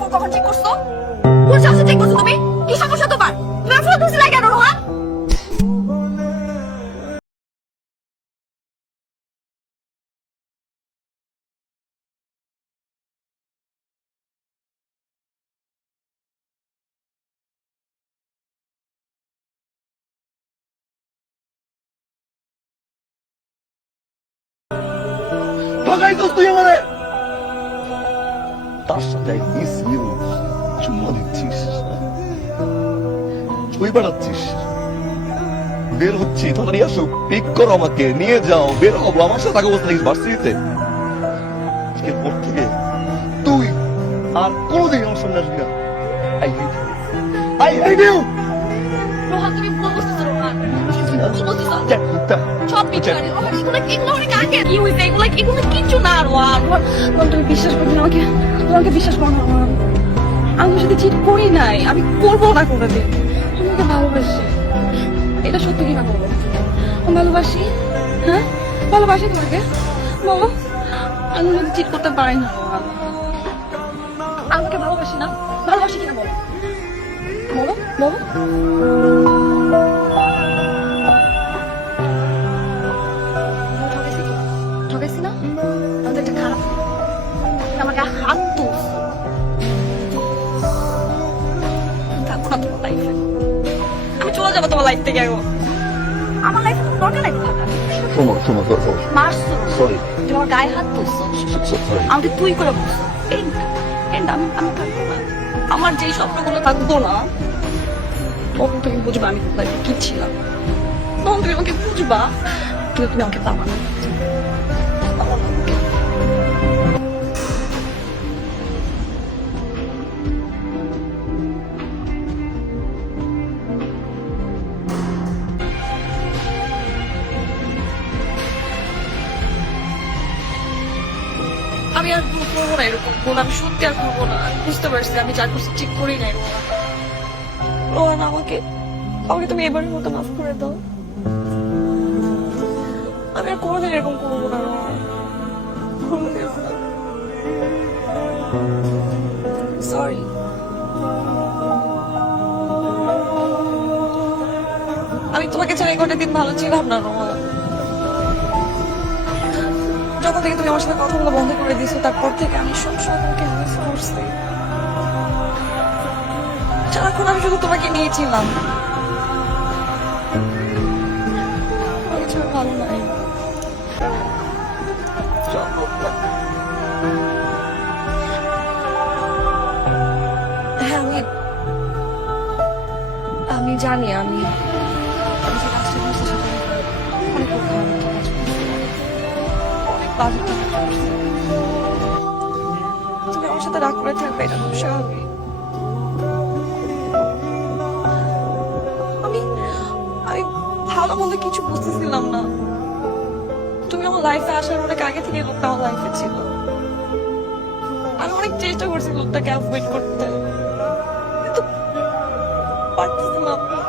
Phone কখন check করছো? কোন সাহসে চেক করছো তুমি? কি সমস্যা তোমার? তুমি ফোন ধরছিলে কেন রোহান? ভাগাই তো তুই আমারে তার সাথে মিস ইউ চুম্মা দিচ্ছিস, ছুঁই বেড়াচ্ছিস। বের হচ্ছি, তাড়াতাড়ি আসো, পিক করো আমাকে, নিয়ে যাও, বের হবো। আমার সাথে আগে বলতে নাকি ভার্সিটিতে? আজকের পর থেকে তুই আর কোনোদিন আমার সামনে আসবি না। I hate you, I hate you. Rohan তুমি ভুল বুঝতেছো রোহান। ভুল বুঝতেছো। সব মিথ্যা। রোহান এগুলো অনেক আগে। কি হইছে এগুলো কিচ্ছু না রোহান। রোহান তুমি বিশ্বাস করো না আমাকে। তোমাকে বিশ্বাস করো না রোহান। আমি ওর সাথে চিট করি নাই। আমি করবো না কোনোদিন। আমি ওকে ভালোবাসি। এটা সত্যি কি না বলো? আমি ভালোবাসি। হ্যাঁ ভালোবাসি তোমাকে। বলো আমি যদি চিট করতে পারি না রোহান। আমাকে ভালোবাসি না? ভালোবাসি কিনা বলো? বলো বলো। ঠকেছি না? আমি তো একটা খারাপ। আমাকে হাত তুলছো। থাকবো না তোমার লাইফে। আমি চলে যাবো তোমার লাইফ থেকে এখন। আমার লাইফে তোমার দরকার নাই থাকা। শোনো মারছো। সরি। তুমি আমার গায়ে হাত তুলছো। আমাকে তুই করে বলছো। আমি থাকবো না। আমার যেই স্বপ্নগুলো থাকবো না তখন তুমি বুঝবা আমি কোথায় কি ছিলাম। তখন তুমি আমাকে বুঝবা। কিন্তু তুমি আমাকে পাবা না। পাবা না আমাকে। আমি আর করবো না এরকম ভুল। আমি সত্যি আর করবো না। আমি বুঝতে পারছি আমি যা করছি ঠিক করি নাই রোহান। রোহান আমাকে তুমি এবারের মতো মাফ করে দাও। আমি আর কোনোদিন এরকম করবো না রোহান। সরি। আমি তোমাকে ছাড়া কটা দিন ভালো ছিলাম না রোহান। যখন থেকে তুমি আমার সাথে কথা বলা বন্ধ করে দিয়েছো তারপর থেকে আমি সবসময় তোমাকে মিস করছি। সারাক্ষণ আমি শুধু তোমাকে নিয়েছিলাম। আমি ছাড়া ভালো নাই। হ্যাঁ আমি জানি আমি যে কাজটা করছি সেটা অনেক খারাপ একটা কাজ করছি। অনেক বাজে একটা কাজ করছি। তুমি আমার সাথে রাগ করে থাকবে এটা খুব স্বাভাবিক। আমি আমি ভালো মন্দ কিছু বুঝতেছিলাম না। তুমি আমার লাইফে আসার অনেক আগে থেকে লোকটা আমার লাইফে ছিল। আমি অনেক চেষ্টা করছি লোকটাকে অ্যাভয়েড করতে কিন্তু পারতেছিলাম না।